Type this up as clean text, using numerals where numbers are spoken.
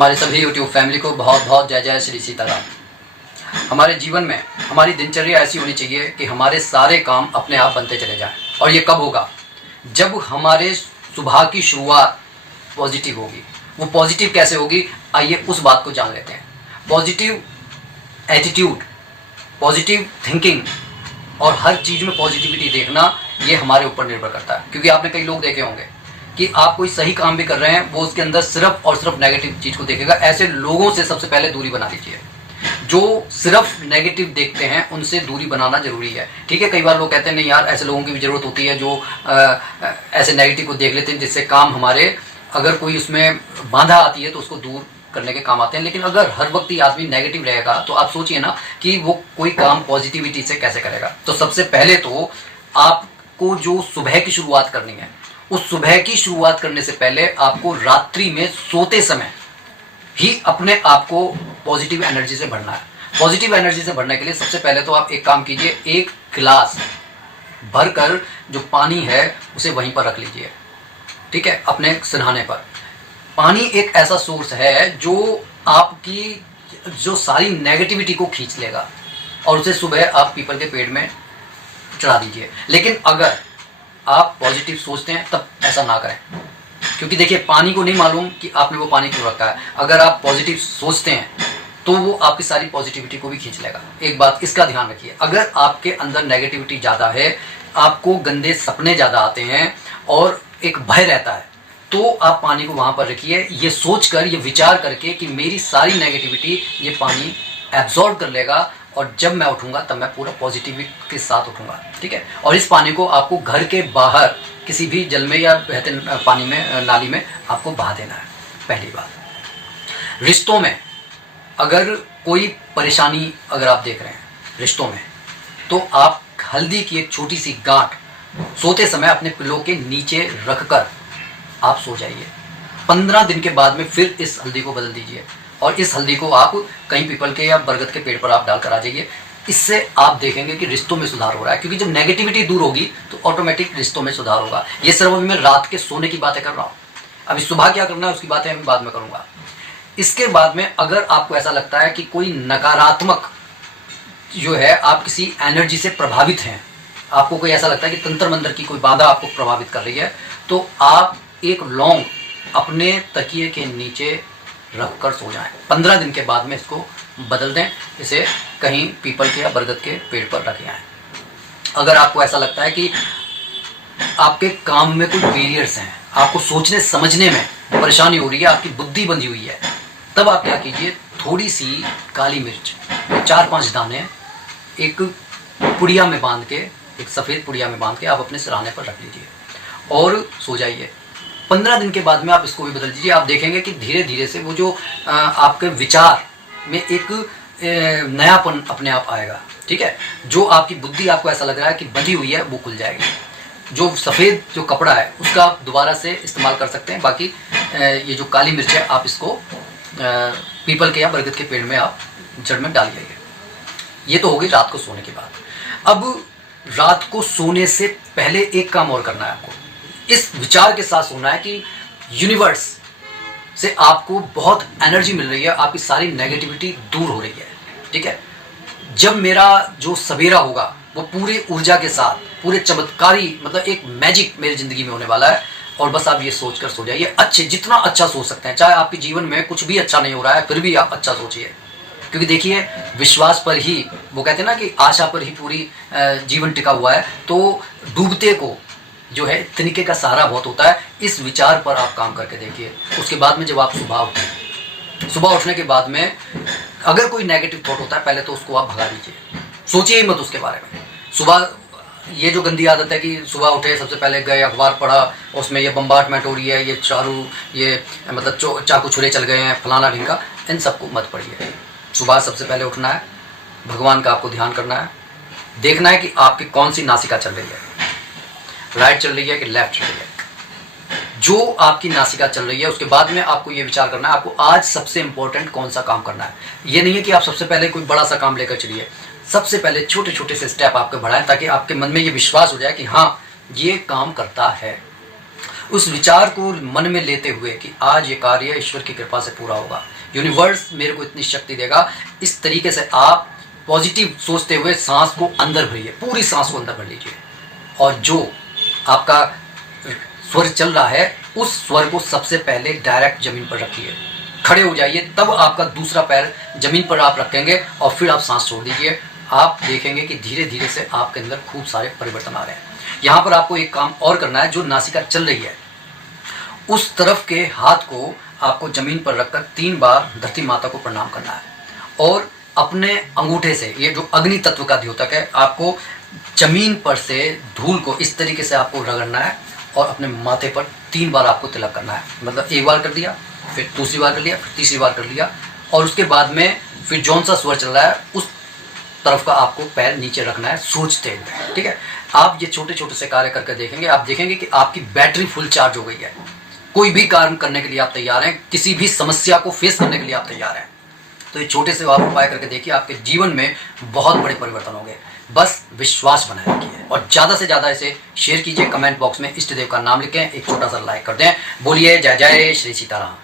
हमारे सभी YouTube family को बहुत बहुत जय जय श्री सीताराम। हमारे जीवन में हमारी दिनचर्या ऐसी होनी चाहिए कि हमारे सारे काम अपने आप बनते चले जाएं। और ये कब होगा? जब हमारे सुबह की शुरुआत पॉजिटिव होगी। वो पॉजिटिव कैसे होगी, आइए उस बात को जान लेते हैं। पॉजिटिव एटीट्यूड, पॉजिटिव थिंकिंग और हर चीज़ में पॉजिटिविटी देखना, ये हमारे ऊपर निर्भर करता है। क्योंकि आपने कई लोग देखे होंगे कि आप कोई सही काम भी कर रहे हैं, वो उसके अंदर सिर्फ और सिर्फ नेगेटिव चीज़ को देखेगा। ऐसे लोगों से सबसे पहले दूरी बना लीजिए। जो सिर्फ नेगेटिव देखते हैं उनसे दूरी बनाना जरूरी है। ठीक है, कई बार लोग कहते हैं नहीं यार, ऐसे लोगों की भी जरूरत होती है जो ऐसे नेगेटिव को देख लेते हैं, जिससे काम हमारे, अगर कोई उसमें बाधा आती है तो उसको दूर करने के काम आते हैं। लेकिन अगर हर वक्त ही आदमी नेगेटिव रहेगा तो आप सोचिए ना कि वो कोई काम पॉजिटिविटी से कैसे करेगा। तो सबसे पहले तो आपको जो सुबह की शुरुआत करनी है, उस सुबह की शुरुआत करने से पहले आपको रात्रि में सोते समय ही अपने आप को पॉजिटिव एनर्जी से भरना है। पॉजिटिव एनर्जी से भरने के लिए सबसे पहले तो आप एक काम कीजिए, एक गिलास भरकर जो पानी है उसे वहीं पर रख लीजिए। ठीक है, अपने सिरहाने पर। पानी एक ऐसा सोर्स है जो आपकी जो सारी नेगेटिविटी को खींच लेगा और उसे सुबह आप पीपल के पेड़ में चढ़ा दीजिए। लेकिन अगर आप पॉजिटिव सोचते हैं तब ऐसा ना करें, क्योंकि देखिए पानी को नहीं मालूम कि आपने वो पानी क्यों रखा है। अगर आप पॉजिटिव सोचते हैं तो वो आपकी सारी पॉजिटिविटी को भी खींच लेगा। एक बात इसका ध्यान रखिए, अगर आपके अंदर नेगेटिविटी ज़्यादा है, आपको गंदे सपने ज़्यादा आते हैं और एक भय रहता है, तो आप पानी को वहाँ पर रखिए, ये सोचकर, ये विचार करके कि मेरी सारी नेगेटिविटी ये पानी एब्जॉर्ब कर लेगा और जब मैं उठूंगा तब मैं पूरा पॉजिटिविटी के साथ उठूंगा। ठीक है, और इस पानी को आपको घर के बाहर किसी भी जल में या बहते पानी में, नाली में आपको बहा देना है। पहली बात। रिश्तों में अगर कोई परेशानी अगर आप देख रहे हैं रिश्तों में, तो आप हल्दी की एक छोटी सी गांठ सोते समय अपने पिलो के नीचे रखकर आप सो जाइए। 15 दिन के बाद में फिर इस हल्दी को बदल दीजिए और इस हल्दी को आप कहीं पीपल के या बरगद के पेड़ पर आप डालकर आ जाइए। इससे आप देखेंगे कि रिश्तों में सुधार हो रहा है, क्योंकि जब नेगेटिविटी दूर होगी तो ऑटोमेटिक रिश्तों में सुधार होगा। ये सिर्फ अभी मैं रात के सोने की बातें कर रहा हूँ, अभी सुबह क्या करना है उसकी बातें मैं बाद में करूँगा। इसके बाद में अगर आपको ऐसा लगता है कि कोई नकारात्मक जो है, आप किसी एनर्जी से प्रभावित हैं, आपको कोई ऐसा लगता है कि तंत्र मंत्र की कोई बाधा आपको प्रभावित कर रही है, तो आप एक लौंग अपने तकिए के नीचे रखकर सो जाएं। 15 दिन के बाद में इसको बदल दें, इसे कहीं पीपल के या बरगद के पेड़ पर रख आएं। अगर आपको ऐसा लगता है कि आपके काम में कोई बैरियर्स हैं, आपको सोचने समझने में परेशानी हो रही है, आपकी बुद्धि बंधी हुई है, तब आप क्या कीजिए, थोड़ी सी काली मिर्च 4-5 दाने एक पुड़िया में बांध के, एक सफ़ेद पुड़िया में बांध के आप अपने सिरहाने पर रख लीजिए और सो जाइए। 15 दिन के बाद में आप इसको भी बदल दीजिए। आप देखेंगे कि धीरे धीरे से वो जो आपके विचार में एक नयापन अपने आप आएगा। ठीक है, जो आपकी बुद्धि आपको ऐसा लग रहा है कि बंधी हुई है, वो खुल जाएगी। जो सफ़ेद जो कपड़ा है उसका आप दोबारा से इस्तेमाल कर सकते हैं। बाकी ये जो काली मिर्च है आप इसको पीपल के या बरगद के पेड़ में आप जड़ में डाल जाइए। ये तो हो गई रात को सोने के बाद। अब रात को सोने से पहले एक काम और करना है आपको। इस विचार के साथ सोना है कि यूनिवर्स से आपको बहुत एनर्जी मिल रही है, आपकी सारी नेगेटिविटी दूर हो रही है। ठीक है, जब मेरा जो सवेरा होगा वो पूरी ऊर्जा के साथ, पूरे चमत्कारी, मतलब एक मैजिक मेरी ज़िंदगी में होने वाला है। और बस आप ये सोचकर सो जाइए। अच्छे, जितना अच्छा सोच सकते हैं, चाहे आपके जीवन में कुछ भी अच्छा नहीं हो रहा है फिर भी आप अच्छा सोचिए, क्योंकि देखिए विश्वास पर ही, वो कहते हैं ना कि आशा पर ही पूरी जीवन टिका हुआ है। तो डूबते को जो है तनिके का सहारा बहुत होता है। इस विचार पर आप काम करके देखिए। उसके बाद में जब आप सुबह उठें, सुबह उठने के बाद में अगर कोई नेगेटिव थॉट होता है, पहले तो उसको आप भगा दीजिए, सोचिए ही मत उसके बारे में। सुबह ये जो गंदी आदत है कि सुबह उठे सबसे पहले गए अखबार पढ़ा, उसमें ये बम्बार्टमेंट हो रही है, ये चारू, ये मतलब चाकू छुरे चल गए हैं, फलाना ढिंका, इन सबको मत पढ़िए। सुबह सबसे पहले उठना है, भगवान का आपको ध्यान करना है, देखना है कि आपकी कौन सी नासिका चल रही है, राइट चल रही है कि लेफ्ट चल रही है। जो आपकी नासिका चल रही है उसके बाद में आपको ये विचार करना है आपको आज सबसे इंपॉर्टेंट कौन सा काम करना है। ये नहीं है कि आप सबसे पहले कोई बड़ा सा काम लेकर चलिए, सबसे पहले छोटे छोटे से स्टेप आपके बढ़ाएं, ताकि आपके मन में ये विश्वास हो जाए कि हाँ ये काम करता है। उस विचार को मन में लेते हुए कि आज ये कार्य ईश्वर की कृपा से पूरा होगा, यूनिवर्स मेरे को इतनी शक्ति देगा, इस तरीके से आप पॉजिटिव सोचते हुए सांस को अंदर भरिए, पूरी सांस को अंदर भर लीजिए और जो आपका स्वर चल रहा है उस स्वर को सबसे पहले डायरेक्ट जमीन पर रखिए, खड़े हो जाइए, तब आपका दूसरा पैर जमीन पर आप रखेंगे और फिर आप सांस छोड़ दीजिए। आप देखेंगे कि धीरे धीरे से आपके अंदर खूब सारे परिवर्तन आ रहे हैं। यहाँ पर आपको एक काम और करना है, जो नासिका चल रही है उस तरफ के हाथ को आपको जमीन पर रखकर 3 बार धरती माता को प्रणाम करना है और अपने अंगूठे से, ये जो अग्नि तत्व का द्योतक है, आपको जमीन पर से धूल को इस तरीके से आपको रगड़ना है और अपने माथे पर 3 बार आपको तिलक करना है। मतलब एक बार कर दिया, फिर दूसरी बार कर लिया, फिर तीसरी बार कर लिया और उसके बाद में फिर जौन सा स्वर चल रहा है उस तरफ का आपको पैर नीचे रखना है सोचते हुए। ठीक है, आप ये छोटे छोटे से कार्य करके देखेंगे, आप देखेंगे कि आपकी बैटरी फुल चार्ज हो गई है, कोई भी काम करने के लिए आप तैयार हैं, किसी भी समस्या को फेस करने के लिए आप तैयार हैं। तो ये छोटे से आप उपाय करके देखिए, आपके जीवन में बहुत बड़े परिवर्तन होंगे। बस विश्वास बनाए रखिए और ज़्यादा से ज़्यादा इसे शेयर कीजिए, कमेंट बॉक्स में इष्ट देव का नाम लिखें, एक छोटा सा लाइक कर दें। बोलिए जय जय श्री सीताराम।